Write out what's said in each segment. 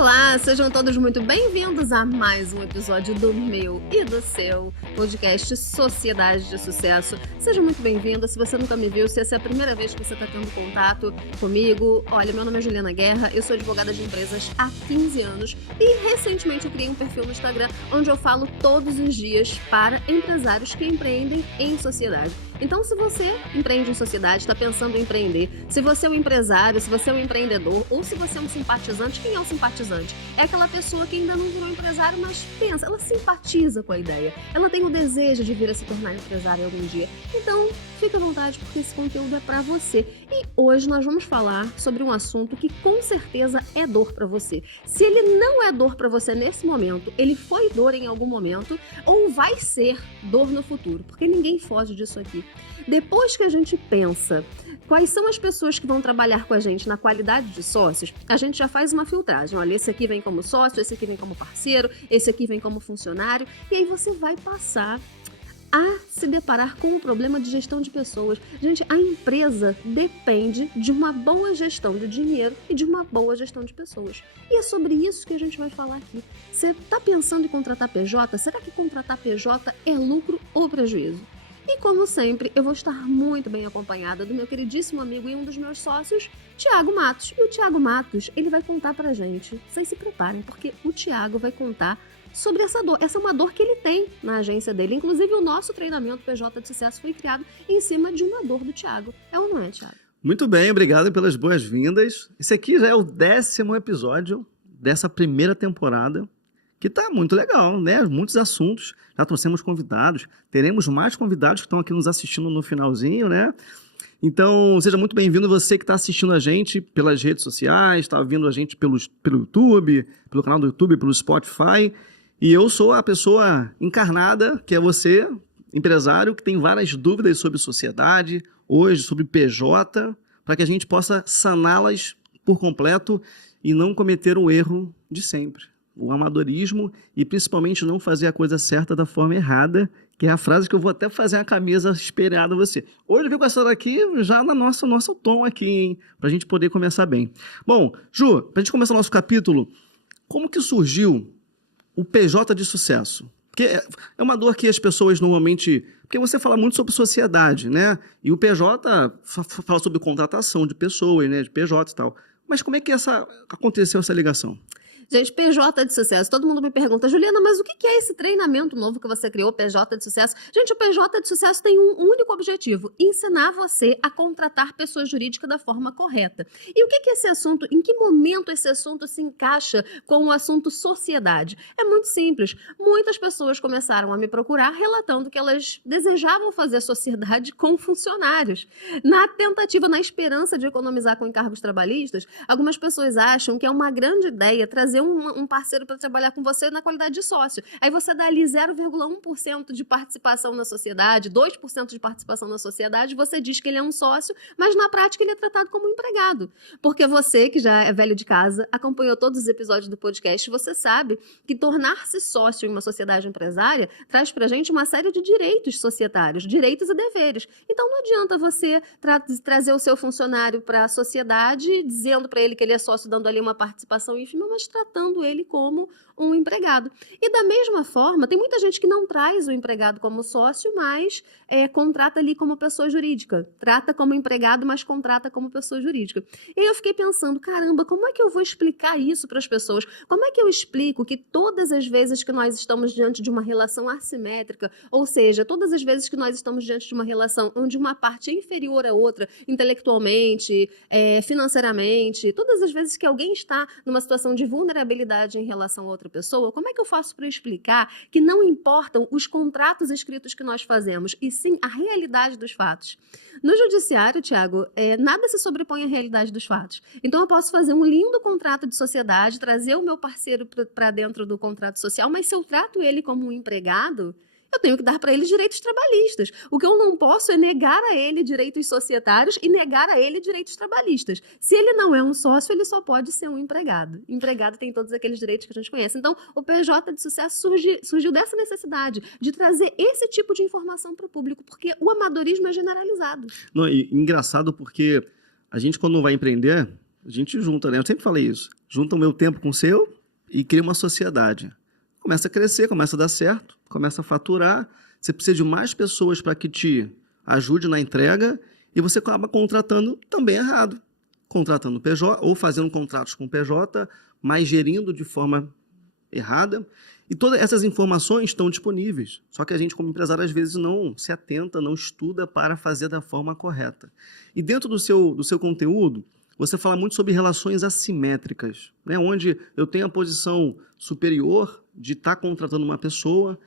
Olá, sejam todos muito bem-vindos a mais um episódio do meu e do seu podcast Sociedade de Sucesso. Seja muito bem-vindo. Se você nunca me viu, se essa é a primeira vez que você está tendo contato comigo, olha, meu nome é Juliana Guerra, eu sou advogada de empresas há 15 anos e recentemente eu criei um perfil no Instagram onde eu falo todos os dias para empresários que empreendem em sociedade. Então, se você empreende em sociedade, está pensando em empreender, se você é um empresário, se você é um empreendedor ou se você é um simpatizante, quem é um simpatizante? É aquela pessoa que ainda não virou empresário, mas pensa, ela simpatiza com a ideia, ela tem o desejo de vir a se tornar empresário algum dia. Então, fica à vontade porque esse conteúdo é para você. E hoje nós vamos falar sobre um assunto que com certeza é dor para você. Se ele não é dor para você nesse momento, ele foi dor em algum momento ou vai ser dor no futuro, porque ninguém foge disso aqui. Depois que a gente pensa quais são as pessoas que vão trabalhar com a gente na qualidade de sócios, a gente já faz uma filtragem. Olha, esse aqui vem como sócio, esse aqui vem como parceiro, esse aqui vem como funcionário, e aí você vai passar a se deparar com o problema de gestão de pessoas. Gente, a empresa depende de uma boa gestão de dinheiro e de uma boa gestão de pessoas. E é sobre isso que a gente vai falar aqui. Você está pensando em contratar PJ? Será que contratar PJ é lucro ou prejuízo? E como sempre, eu vou estar muito bem acompanhada do meu queridíssimo amigo e um dos meus sócios, Thiago Matos. E o Thiago Matos, ele vai contar pra gente, vocês se preparem, porque o Thiago vai contar sobre essa dor. Essa é uma dor que ele tem na agência dele. Inclusive, o nosso treinamento PJ de Sucesso foi criado em cima de uma dor do Thiago. É ou não é, Thiago? Muito bem, obrigado pelas boas-vindas. Esse aqui já é o 10º episódio dessa primeira temporada, que tá muito legal, né? Muitos assuntos, já trouxemos convidados, teremos mais convidados que estão aqui nos assistindo no finalzinho, né? Então, seja muito bem-vindo você que está assistindo a gente pelas redes sociais, está ouvindo a gente pelo YouTube, pelo canal do YouTube, pelo Spotify. E eu sou a pessoa encarnada, que é você, empresário, que tem várias dúvidas sobre sociedade, hoje sobre PJ, para que a gente possa saná-las por completo e não cometer o erro de sempre. O amadorismo e principalmente não fazer a coisa certa da forma errada, que é a frase que eu vou até fazer a camisa esperada a você. Hoje eu vim com essa daqui já na nosso tom aqui, hein? Pra gente poder começar bem. Bom, Ju, pra gente começar o nosso capítulo, como que surgiu o PJ de sucesso? Porque é uma dor que as pessoas normalmente... Porque você fala muito sobre sociedade, né? E o PJ fala sobre contratação de pessoas, né? De PJ e tal. Mas como é que aconteceu essa ligação? Gente, PJ de Sucesso, todo mundo me pergunta, Juliana, mas o que é esse treinamento novo que você criou, PJ de Sucesso? Gente, o PJ de Sucesso tem um único objetivo, ensinar você a contratar pessoa jurídica da forma correta. E o que é esse assunto, em que momento esse assunto se encaixa com o assunto sociedade? É muito simples, muitas pessoas começaram a me procurar relatando que elas desejavam fazer sociedade com funcionários. Na tentativa, na esperança de economizar com encargos trabalhistas, algumas pessoas acham que é uma grande ideia trazer um parceiro para trabalhar com você na qualidade de sócio. Aí você dá ali 0,1% de participação na sociedade, 2% de participação na sociedade, você diz que ele é um sócio, mas na prática ele é tratado como um empregado. Porque você, que já é velho de casa, acompanhou todos os episódios do podcast, você sabe que tornar-se sócio em uma sociedade empresária traz pra gente uma série de direitos societários, direitos e deveres. Então não adianta você trazer o seu funcionário para a sociedade, dizendo para ele que ele é sócio, dando ali uma participação ínfima, mas tratando ele como um empregado. E da mesma forma, tem muita gente que não traz o empregado como sócio, mas contrata ali como pessoa jurídica. Trata como empregado, mas contrata como pessoa jurídica. E aí eu fiquei pensando, caramba, como é que eu vou explicar isso para as pessoas? Como é que eu explico que todas as vezes que nós estamos diante de uma relação assimétrica, ou seja, todas as vezes que nós estamos diante de uma relação onde uma parte é inferior à outra, intelectualmente, financeiramente, todas as vezes que alguém está numa situação de vulnerabilidade em relação a outra pessoa, como é que eu faço para explicar que não importam os contratos escritos que nós fazemos, e sim a realidade dos fatos? No judiciário, Thiago, nada se sobrepõe à realidade dos fatos. Então eu posso fazer um lindo contrato de sociedade, trazer o meu parceiro para dentro do contrato social, mas se eu trato ele como um empregado, eu tenho que dar para ele direitos trabalhistas. O que eu não posso é negar a ele direitos societários e negar a ele direitos trabalhistas. Se ele não é um sócio, ele só pode ser um empregado. Empregado tem todos aqueles direitos que a gente conhece. Então, o PJ de Sucesso surgiu dessa necessidade de trazer esse tipo de informação para o público, porque o amadorismo é generalizado. Não, e engraçado porque a gente, quando vai empreender, A gente junta, né? Eu sempre falei isso. Junta o meu tempo com o seu e cria uma sociedade. Começa a crescer, começa a dar certo, começa a faturar. Você precisa de mais pessoas para que te ajude na entrega e você acaba contratando também errado. Contratando PJ ou fazendo contratos com PJ, mas gerindo de forma errada. E todas essas informações estão disponíveis. Só que a gente, como empresário, às vezes não se atenta, não estuda para fazer da forma correta. E dentro do seu conteúdo, você fala muito sobre relações assimétricas, né? Onde eu tenho a posição superior de estar contratando uma pessoa.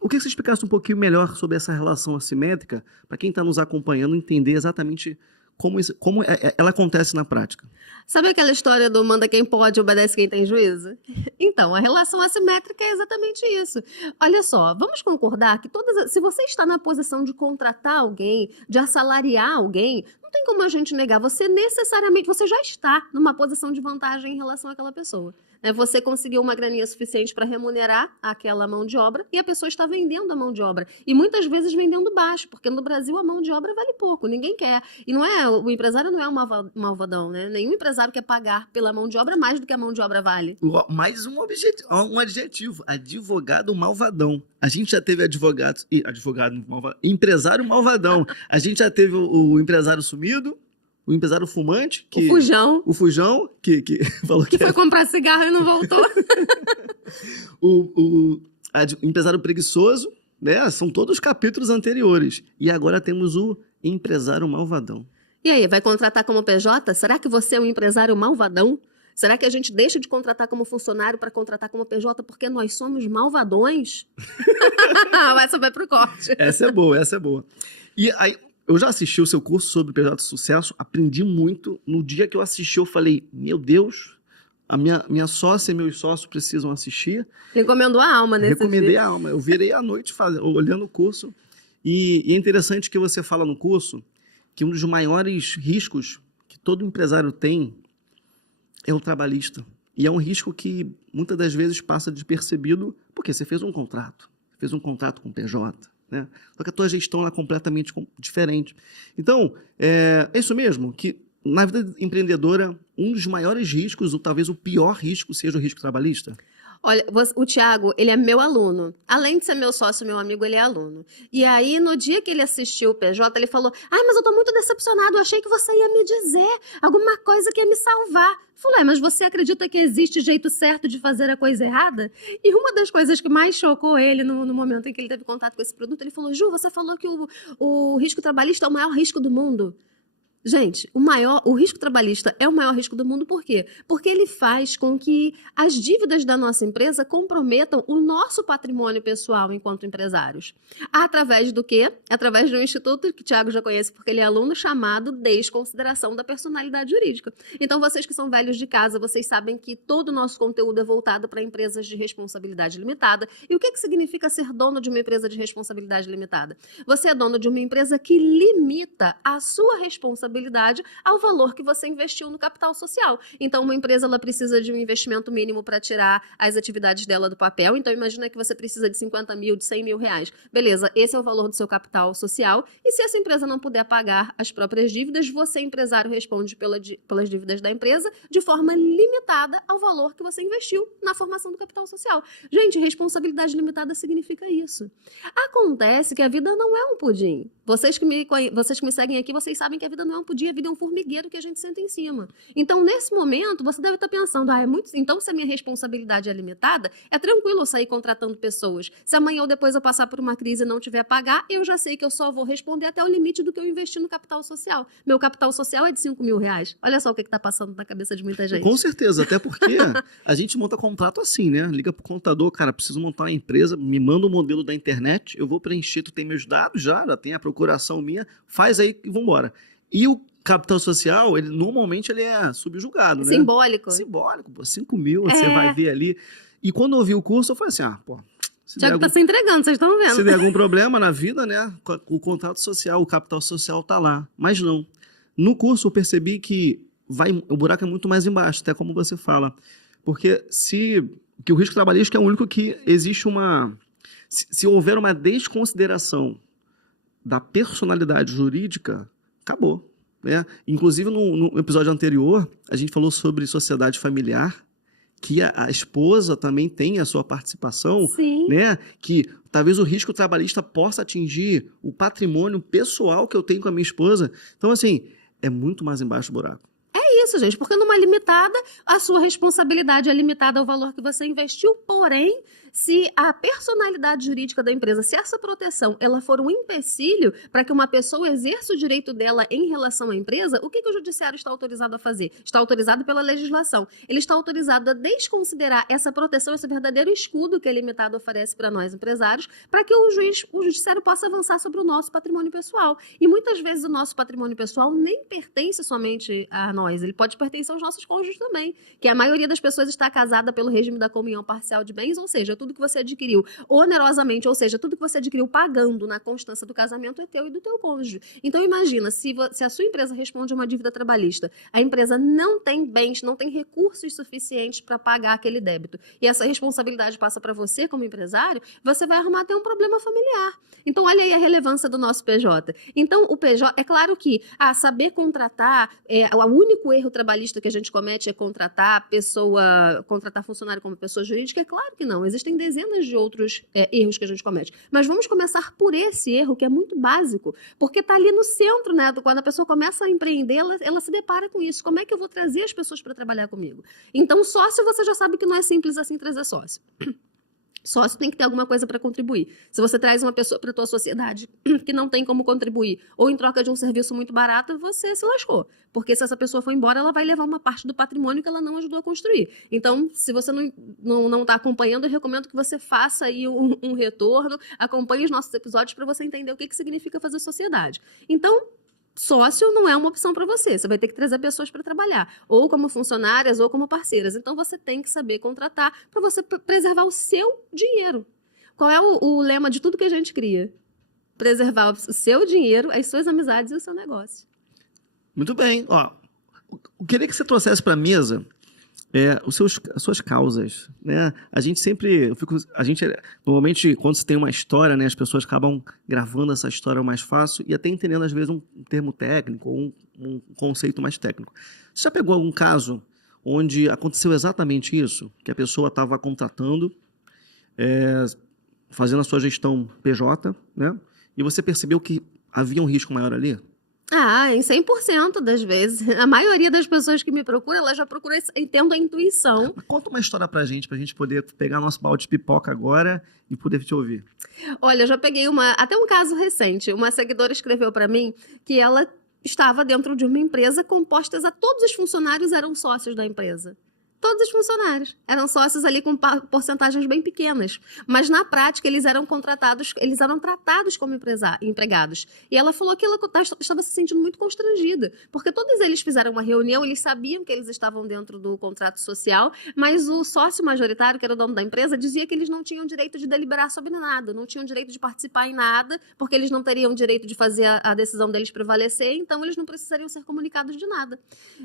O que você explicasse um pouquinho melhor sobre essa relação assimétrica, para quem está nos acompanhando entender exatamente como ela acontece na prática? Sabe aquela história do manda quem pode, obedece quem tem juízo? Então, a relação assimétrica é exatamente isso. Olha só, vamos concordar que se você está na posição de contratar alguém, de assalariar alguém, não tem como a gente negar, você já está numa posição de vantagem em relação àquela pessoa. Né? Você conseguiu uma graninha suficiente para remunerar aquela mão de obra e a pessoa está vendendo a mão de obra. E muitas vezes vendendo baixo, porque no Brasil a mão de obra vale pouco, ninguém quer. E o empresário não é um malvadão, né? Nenhum empresário quer pagar pela mão de obra mais do que a mão de obra vale. Mais um adjetivo, advogado malvadão. A gente já teve empresário malvadão. A gente já teve o empresário sumido, o empresário fumante, o fujão, que falou que foi comprar cigarro e não voltou. o empresário preguiçoso, né? São todos capítulos anteriores. E agora temos o empresário malvadão. E aí, vai contratar como PJ? Será que você é um empresário malvadão? Será que a gente deixa de contratar como funcionário para contratar como PJ porque nós somos malvadões? Essa vai pro corte. Essa é boa. E aí, eu já assisti o seu curso sobre PJ de sucesso, aprendi muito. No dia que eu assisti, eu falei, meu Deus, a minha sócia e meus sócios precisam assistir. Recomendou a alma nesse Recomendei dia. a alma. Eu virei à noite olhando o curso. E é interessante que você fala no curso que um dos maiores riscos que todo empresário tem é o trabalhista. E é um risco que muitas das vezes passa despercebido porque você fez um contrato com o PJ, né? Só que a tua gestão é completamente diferente. Então, é isso mesmo, que na vida empreendedora, um dos maiores riscos, ou talvez o pior risco, seja o risco trabalhista? Olha, o Thiago, ele é meu aluno. Além de ser meu sócio, meu amigo, ele é aluno. E aí, no dia que ele assistiu o PJ, ele falou, mas eu tô muito decepcionado, eu achei que você ia me dizer alguma coisa que ia me salvar. Eu falei, mas você acredita que existe jeito certo de fazer a coisa errada? E uma das coisas que mais chocou ele no momento em que ele teve contato com esse produto, ele falou, Ju, você falou que o risco trabalhista é o maior risco do mundo. Gente, o risco trabalhista é o maior risco do mundo, por quê? Porque ele faz com que as dívidas da nossa empresa comprometam o nosso patrimônio pessoal enquanto empresários. Através do quê? Através de um instituto que o Thiago já conhece porque ele é aluno, chamado Desconsideração da Personalidade Jurídica. Então, vocês que são velhos de casa, vocês sabem que todo o nosso conteúdo é voltado para empresas de responsabilidade limitada. E o que significa ser dono de uma empresa de responsabilidade limitada? Você é dono de uma empresa que limita a sua responsabilidade ao valor que você investiu no capital social. Então, uma empresa ela precisa de um investimento mínimo para tirar as atividades dela do papel. Então, imagina que você precisa de 50 mil, de 100 mil reais. Beleza, esse é o valor do seu capital social. E se essa empresa não puder pagar as próprias dívidas, você, empresário, responde pelas dívidas da empresa de forma limitada ao valor que você investiu na formação do capital social. Gente, responsabilidade limitada significa isso. Acontece que a vida não é um pudim. Vocês que me seguem aqui, vocês sabem que a vida não é um pudim, a vida é um formigueiro que a gente senta em cima. Então, nesse momento, você deve estar pensando, então se a minha responsabilidade é limitada, é tranquilo eu sair contratando pessoas. Se amanhã ou depois eu passar por uma crise e não tiver a pagar, eu já sei que eu só vou responder até o limite do que eu investi no capital social. Meu capital social é de 5 mil reais. Olha só o que está passando na cabeça de muita gente. Com certeza, até porque a gente monta contrato assim, né? Liga pro contador, cara, preciso montar uma empresa, me manda um modelo da internet, eu vou preencher, tu tem meus dados já tem a procuração minha, faz aí e vambora. E o capital social, normalmente ele é subjugado, né? Simbólico. Simbólico, pô, 5 mil, você vai ver ali. E quando eu vi o curso, eu falei assim, Tiago tá se entregando, vocês estão vendo. Se der algum problema na vida, né? O contrato social, o capital social tá lá. Mas não. No curso eu percebi que o buraco é muito mais embaixo, até como você fala. Porque que o risco trabalhista é o único que existe se houver uma desconsideração da personalidade jurídica, acabou. né? Inclusive, no episódio anterior, a gente falou sobre sociedade familiar, que a esposa também tem a sua participação, Sim. né? Que talvez o risco trabalhista possa atingir o patrimônio pessoal que eu tenho com a minha esposa. Então, assim, é muito mais embaixo do buraco. É isso, gente, porque numa limitada, a sua responsabilidade é limitada ao valor que você investiu, porém, se a personalidade jurídica da empresa, se essa proteção ela for um empecilho para que uma pessoa exerça o direito dela em relação à empresa, o que o judiciário está autorizado a fazer? Está autorizado pela legislação. Ele está autorizado a desconsiderar essa proteção, esse verdadeiro escudo que a limitada oferece para nós empresários, para que o judiciário possa avançar sobre o nosso patrimônio pessoal. E muitas vezes o nosso patrimônio pessoal nem pertence somente a nós, ele pode pertencer aos nossos cônjuges também, que a maioria das pessoas está casada pelo regime da comunhão parcial de bens, ou seja, tudo que você adquiriu onerosamente, ou seja, tudo que você adquiriu pagando na constância do casamento é teu e do teu cônjuge. Então imagina, se a sua empresa responde a uma dívida trabalhista, a empresa não tem bens, não tem recursos suficientes para pagar aquele débito, e essa responsabilidade passa para você como empresário, você vai arrumar até um problema familiar. Então olha aí a relevância do nosso PJ. Então o PJ, é claro que saber contratar, o único erro trabalhista que a gente comete é contratar funcionário como pessoa jurídica, é claro que não, existem dezenas de outros erros que a gente comete. Mas vamos começar por esse erro, que é muito básico, porque está ali no centro, né? Quando a pessoa começa a empreender, ela se depara com isso. Como é que eu vou trazer as pessoas para trabalhar comigo? Então, sócio, você já sabe que não é simples assim trazer sócio. Sócio tem que ter alguma coisa para contribuir. Se você traz uma pessoa para a tua sociedade que não tem como contribuir, ou em troca de um serviço muito barato, você se lascou. Porque se essa pessoa for embora, ela vai levar uma parte do patrimônio que ela não ajudou a construir. Então, se você não está acompanhando, eu recomendo que você faça aí um retorno, acompanhe os nossos episódios para você entender o que significa fazer sociedade. Então, sócio não é uma opção para você. Você vai ter que trazer pessoas para trabalhar, ou como funcionárias, ou como parceiras. Então, você tem que saber contratar para você preservar o seu dinheiro. Qual é o lema de tudo que a gente cria? Preservar o seu dinheiro, as suas amizades e o seu negócio. Muito bem. Ó, eu queria que você trouxesse para a mesa as suas causas, né? Normalmente, quando se tem uma história, né, as pessoas acabam gravando essa história mais fácil e até entendendo, às vezes, um termo técnico ou um conceito mais técnico. Você já pegou algum caso onde aconteceu exatamente isso? Que a pessoa estava contratando, fazendo a sua gestão PJ, né? E você percebeu que havia um risco maior ali? Em 100% das vezes. A maioria das pessoas que me procuram, ela já procura tendo a intuição. Conta uma história pra gente poder pegar nosso balde de pipoca agora e poder te ouvir. Olha, eu já peguei até um caso recente. Uma seguidora escreveu pra mim que ela estava dentro de uma empresa composta, todos os funcionários eram sócios da empresa. Todos os funcionários eram sócios ali com porcentagens bem pequenas, mas na prática eles eram tratados como empregados. E ela falou que ela estava se sentindo muito constrangida, porque todos eles fizeram uma reunião, eles sabiam que eles estavam dentro do contrato social, mas o sócio majoritário, que era o dono da empresa, dizia que eles não tinham direito de deliberar sobre nada, não tinham direito de participar em nada, porque eles não teriam direito de fazer a decisão deles prevalecer, então eles não precisariam ser comunicados de nada.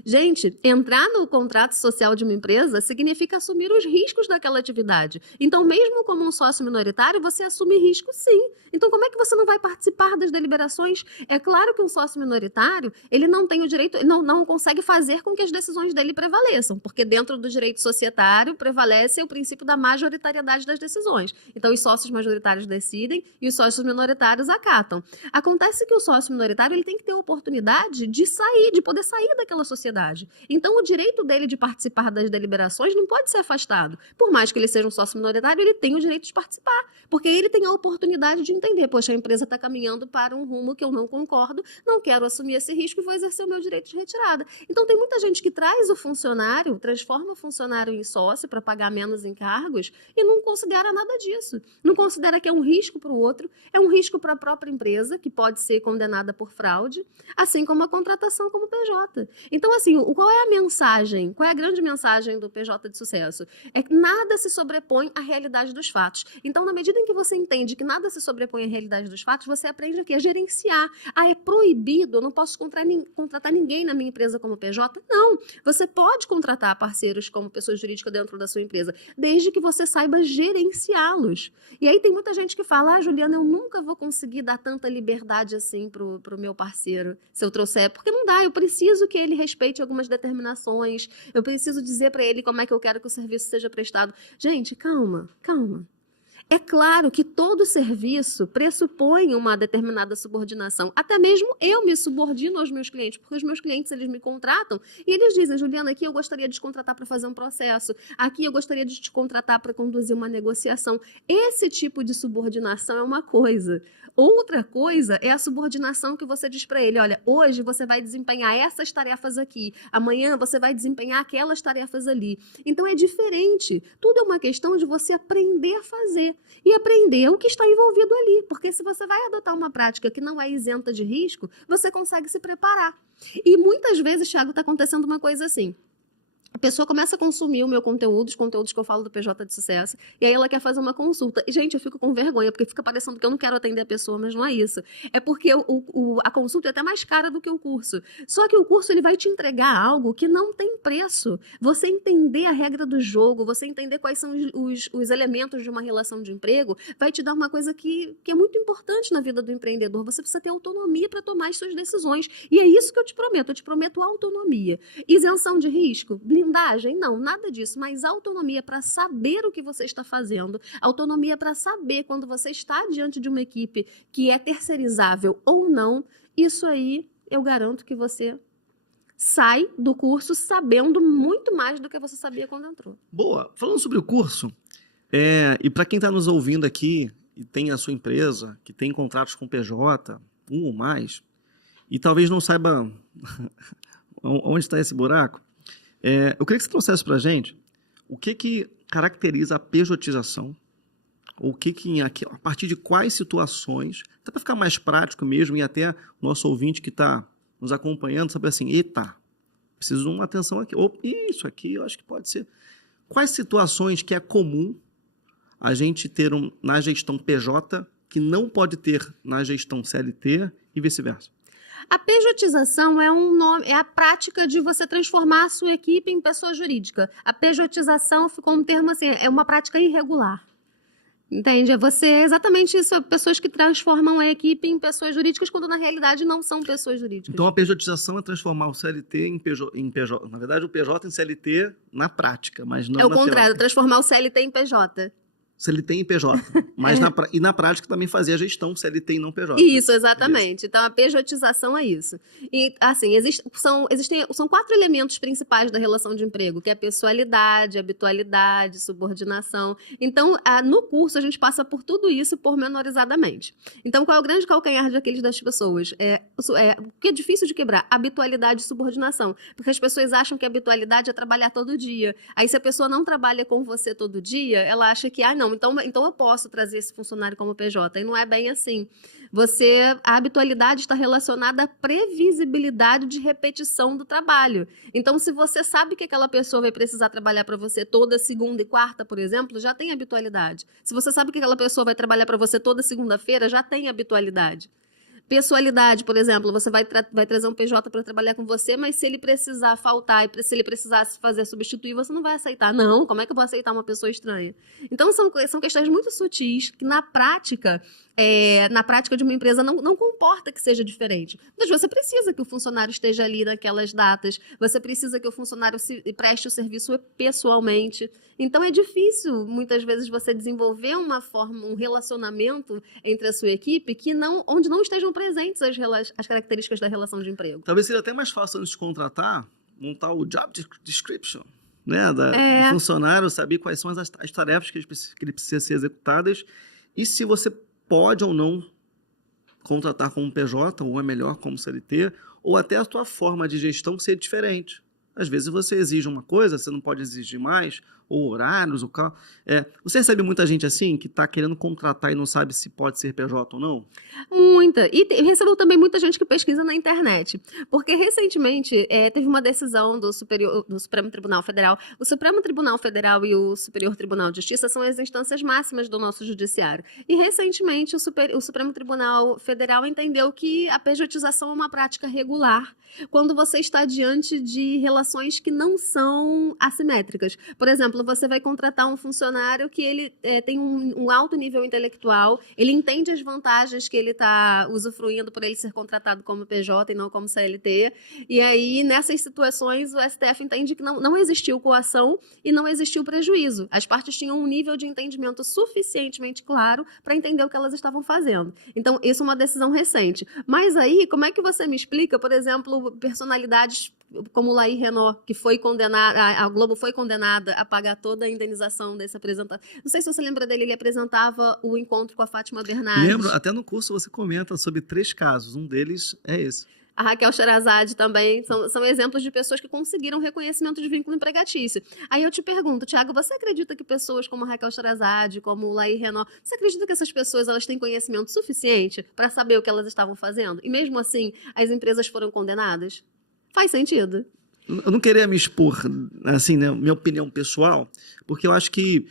Gente, entrar no contrato social de uma empresa significa assumir os riscos daquela atividade. Então, mesmo como um sócio minoritário, você assume risco sim. Então, como é que você não vai participar das deliberações? É claro que um sócio minoritário, ele não tem o direito, não consegue fazer com que as decisões dele prevaleçam, porque dentro do direito societário prevalece o princípio da majoritariedade das decisões. Então, os sócios majoritários decidem e os sócios minoritários acatam. Acontece que o sócio minoritário, ele tem que ter a oportunidade de poder sair daquela sociedade. Então, o direito dele de participar das deliberações não pode ser afastado. Por mais que ele seja um sócio minoritário, ele tem o direito de participar, porque ele tem a oportunidade de entender, poxa, a empresa está caminhando para um rumo que eu não concordo, não quero assumir esse risco e vou exercer o meu direito de retirada. Então tem muita gente que traz o funcionário, transforma o funcionário em sócio para pagar menos encargos e não considera nada disso. Não considera que é um risco para o outro, é um risco para a própria empresa, que pode ser condenada por fraude, assim como a contratação como PJ. Então, assim, qual é a mensagem? Qual é a grande mensagem blindagem do PJ de sucesso. É que nada se sobrepõe à realidade dos fatos. Então, na medida em que você entende que nada se sobrepõe à realidade dos fatos, você aprende o quê? A gerenciar. Ah, é proibido, eu não posso contratar ninguém na minha empresa como PJ? Não. Você pode contratar parceiros como pessoa jurídica dentro da sua empresa, desde que você saiba gerenciá-los. E aí tem muita gente que fala, Juliana, eu nunca vou conseguir dar tanta liberdade assim pro meu parceiro, se eu trouxer, porque não dá, eu preciso que ele respeite algumas determinações, eu preciso dizer para ele como é que eu quero que o serviço seja prestado. Gente, calma, calma. É claro que todo serviço pressupõe uma determinada subordinação. Até mesmo eu me subordino aos meus clientes, porque os meus clientes, eles me contratam e eles dizem, Juliana, aqui eu gostaria de te contratar para fazer um processo, aqui eu gostaria de te contratar para conduzir uma negociação. Esse tipo de subordinação é uma coisa. Outra coisa é a subordinação que você diz para ele, olha, hoje você vai desempenhar essas tarefas aqui, amanhã você vai desempenhar aquelas tarefas ali. Então é diferente. Tudo é uma questão de você aprender a fazer. E aprender o que está envolvido ali, porque se você vai adotar uma prática que não é isenta de risco, você consegue se preparar. E muitas vezes, Thiago, está acontecendo uma coisa assim. A pessoa começa a consumir o meu conteúdo, os conteúdos que eu falo do PJ de sucesso, e aí ela quer fazer uma consulta. E, gente, eu fico com vergonha, porque fica parecendo que eu não quero atender a pessoa, mas não é isso. É porque a consulta é até mais cara do que o curso. Só que o curso ele vai te entregar algo que não tem preço. Você entender a regra do jogo, você entender quais são os elementos de uma relação de emprego, vai te dar uma coisa que é muito importante na vida do empreendedor. Você precisa ter autonomia para tomar as suas decisões. E é isso que eu te prometo autonomia. Isenção de risco, blindagem? Não, nada disso, mas autonomia para saber o que você está fazendo, autonomia para saber quando você está diante de uma equipe que é terceirizável ou não, isso aí eu garanto que você sai do curso sabendo muito mais do que você sabia quando entrou. Boa. Falando sobre o curso, e para quem está nos ouvindo aqui e tem a sua empresa, que tem contratos com PJ, um ou mais, e talvez não saiba onde está esse buraco, eu queria que você trouxesse para a gente o que caracteriza a pejotização, ou a partir de quais situações, até para ficar mais prático mesmo, e até o nosso ouvinte que está nos acompanhando, saber assim, eita, preciso de uma atenção aqui, ou isso aqui eu acho que pode ser. Quais situações que é comum a gente ter na gestão PJ que não pode ter na gestão CLT e vice-versa? A pejotização é a prática de você transformar a sua equipe em pessoa jurídica. A pejotização ficou um termo assim, é uma prática irregular. Entende? É exatamente isso, pessoas que transformam a equipe em pessoas jurídicas quando na realidade não são pessoas jurídicas. Então a pejotização é transformar o CLT em PJ. Na verdade, o PJ em CLT na prática, mas não na teoria. É o contrário, transformar o CLT em PJ. CLT em PJ, mas na prática também fazer a gestão CLT e não PJ. Isso, exatamente. Isso. Então, a pejotização é isso. E, assim, são 4 elementos principais da relação de emprego, que é a pessoalidade, habitualidade, subordinação. Então, no curso, a gente passa por tudo isso pormenorizadamente. Então, qual é o grande calcanhar de Aquiles das pessoas? O que é difícil de quebrar? Habitualidade e subordinação. Porque as pessoas acham que a habitualidade é trabalhar todo dia. Aí, se a pessoa não trabalha com você todo dia, ela acha que, não, então eu posso trazer esse funcionário como PJ. E não é bem assim. A habitualidade está relacionada à previsibilidade de repetição do trabalho. Então, se você sabe que aquela pessoa vai precisar trabalhar para você toda segunda e quarta, por exemplo, já tem habitualidade. Se você sabe que aquela pessoa vai trabalhar para você toda segunda-feira, já tem habitualidade. Pessoalidade, por exemplo, você vai trazer um PJ para trabalhar com você, mas se ele precisar faltar e se ele precisar se fazer substituir, você não vai aceitar. Não, como é que eu vou aceitar uma pessoa estranha? Então, são questões muito sutis que na prática de uma empresa não comporta que seja diferente. Mas você precisa que o funcionário esteja ali naquelas datas, você precisa que o funcionário preste o serviço pessoalmente. Então é difícil, muitas vezes, você desenvolver um relacionamento entre a sua equipe onde não estejam presentes as características da relação de emprego. Talvez seja até mais fácil antes de contratar, montar o job description, né, do funcionário, saber quais são as tarefas que ele precisa ser executadas e se você pode ou não contratar como PJ, ou é melhor como CLT, ou até a tua forma de gestão ser diferente. Às vezes você exige uma coisa, você não pode exigir mais, ou horários, você recebe muita gente assim que está querendo contratar e não sabe se pode ser PJ ou não? Muita. E recebeu também muita gente que pesquisa na internet. Porque recentemente teve uma decisão do Supremo Tribunal Federal. O Supremo Tribunal Federal e o Superior Tribunal de Justiça são as instâncias máximas do nosso judiciário. E recentemente o Supremo Tribunal Federal entendeu que a pejotização é uma prática regular quando você está diante de relações que não são assimétricas. Por exemplo, você vai contratar um funcionário que ele tem um alto nível intelectual, ele entende as vantagens que ele está usufruindo por ele ser contratado como PJ e não como CLT, e aí nessas situações o STF entende que não existiu coação e não existiu prejuízo. As partes tinham um nível de entendimento suficientemente claro para entender o que elas estavam fazendo. Então, isso é uma decisão recente. Mas aí, como é que você me explica, por exemplo, personalidades como Laí Renault, que foi condenada, a Globo foi condenada a pagar toda a indenização desse apresentador. Não sei se você lembra dele, ele apresentava o encontro com a Fátima Bernardes. Lembro, até no curso você comenta sobre 3 casos, um deles é esse. A Raquel Sherazade também, são exemplos de pessoas que conseguiram reconhecimento de vínculo empregatício. Aí eu te pergunto, Tiago, você acredita que pessoas como a Raquel Sherazade, como o Laí Renault, você acredita que essas pessoas elas têm conhecimento suficiente para saber o que elas estavam fazendo? E mesmo assim, as empresas foram condenadas? Faz sentido? Eu não queria me expor, assim, né, minha opinião pessoal, porque eu acho que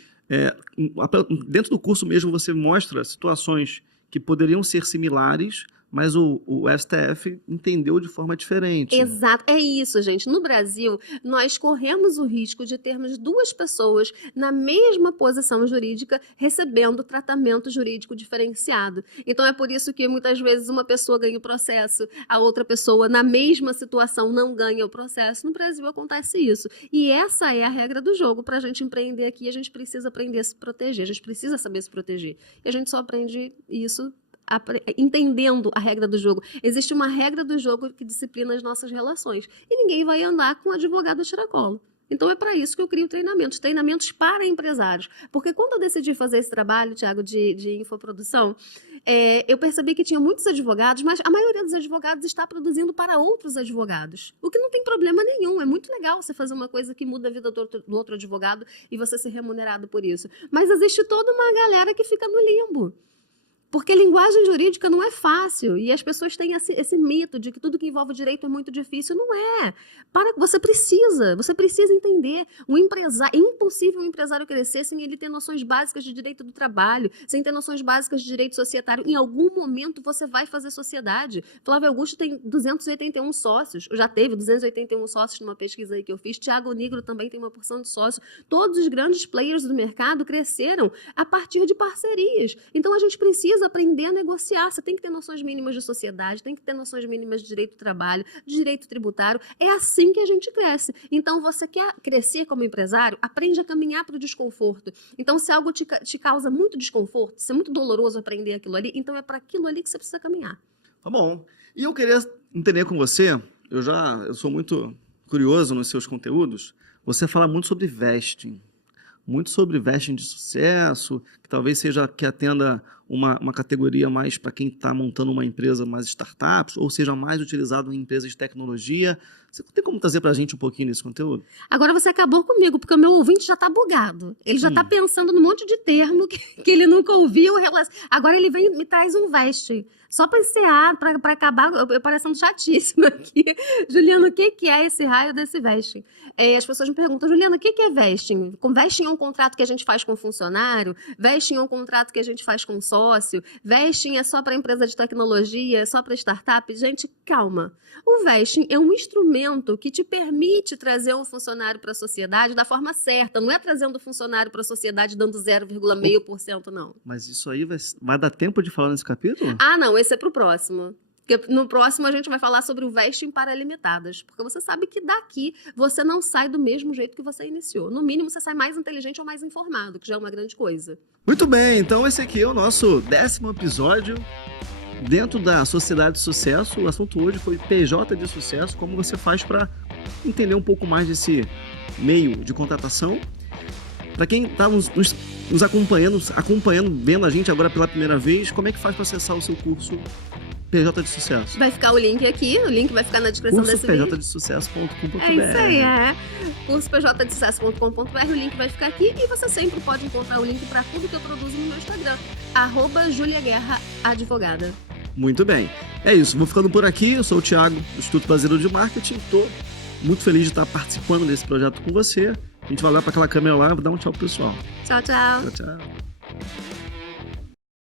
dentro do curso mesmo você mostra situações que poderiam ser similares, mas o STF entendeu de forma diferente. Exato, é isso, gente. No Brasil, nós corremos o risco de termos 2 pessoas na mesma posição jurídica recebendo tratamento jurídico diferenciado. Então, é por isso que muitas vezes uma pessoa ganha o processo, a outra pessoa na mesma situação não ganha o processo. No Brasil acontece isso. E essa é a regra do jogo. Para a gente empreender aqui, a gente precisa aprender a se proteger, a gente precisa saber se proteger. E a gente só aprende isso entendendo a regra do jogo. Existe uma regra do jogo que disciplina as nossas relações. E ninguém vai andar com um advogado tiracolo. Então é para isso que eu crio treinamentos para empresários. Porque quando eu decidi fazer esse trabalho, Tiago, de infoprodução, eu percebi que tinha muitos advogados, mas a maioria dos advogados está produzindo para outros advogados. O que não tem problema nenhum. É muito legal você fazer uma coisa que muda a vida do outro advogado e você ser remunerado por isso. Mas existe toda uma galera que fica no limbo. Porque linguagem jurídica não é fácil e as pessoas têm esse mito de que tudo que envolve direito é muito difícil. Não é. Você precisa entender. É impossível um empresário crescer sem ele ter noções básicas de direito do trabalho, sem ter noções básicas de direito societário. Em algum momento você vai fazer sociedade. Flávio Augusto tem 281 sócios, já teve 281 sócios numa pesquisa aí que eu fiz. Tiago Nigro também tem uma porção de sócios. Todos os grandes players do mercado cresceram a partir de parcerias. Então a gente precisa aprender a negociar. Você tem que ter noções mínimas de sociedade, tem que ter noções mínimas de direito do trabalho, de direito tributário. É assim que a gente cresce. Então, você quer crescer como empresário, aprende a caminhar para o desconforto. Então, se algo te causa muito desconforto, se é muito doloroso aprender aquilo ali, então é para aquilo ali que você precisa caminhar. Tá bom. E eu queria entender com você, eu sou muito curioso nos seus conteúdos, você fala muito sobre vesting. Muito sobre vesting de sucesso, que talvez seja que atenda uma categoria mais para quem está montando uma empresa mais startups, ou seja mais utilizado em empresas de tecnologia. Você tem como trazer para a gente um pouquinho desse conteúdo? Agora você acabou comigo, porque o meu ouvinte já está bugado. Ele já está pensando num monte de termo que ele nunca ouviu. Agora ele vem e me traz um vesting. Só para encerrar, para acabar, eu parecendo chatíssima aqui. Juliana, o que é esse raio desse vesting? As pessoas me perguntam, Juliana, o que é vesting? Vesting é um contrato que a gente faz com funcionário? Vesting é um contrato que a gente faz com sócio? Vesting é só para empresa de tecnologia? É só para startup? Gente, calma. O vesting é um instrumento que te permite trazer um funcionário para a sociedade da forma certa. Não é trazendo o funcionário para a sociedade dando 0,5%, não. Mas isso aí vai dar tempo de falar nesse capítulo? Ah, não. Esse é para o próximo. Porque no próximo a gente vai falar sobre o vesting para limitadas. Porque você sabe que daqui você não sai do mesmo jeito que você iniciou. No mínimo, você sai mais inteligente ou mais informado, que já é uma grande coisa. Muito bem, então esse aqui é o nosso 10º episódio dentro da Sociedade de Sucesso. O assunto hoje foi PJ de Sucesso, como você faz para entender um pouco mais desse meio de contratação. Para quem está nos acompanhando, vendo a gente agora pela primeira vez, como é que faz para acessar o seu curso PJ de Sucesso? Vai ficar o link aqui, o link vai ficar na descrição desse vídeo. pjdesucesso.com.br. É isso aí, cursopjdesucesso.com.br, o link vai ficar aqui e você sempre pode encontrar o link para tudo que eu produzo no meu Instagram, @JuliaGuerraAdvogada. Muito bem. É isso, vou ficando por aqui. Eu sou o Thiago, do Instituto Brasileiro de Marketing. Estou muito feliz de estar participando desse projeto com você. A gente vai lá para aquela câmera lá e vou dar um tchau pro pessoal. Tchau, tchau. Tchau, tchau.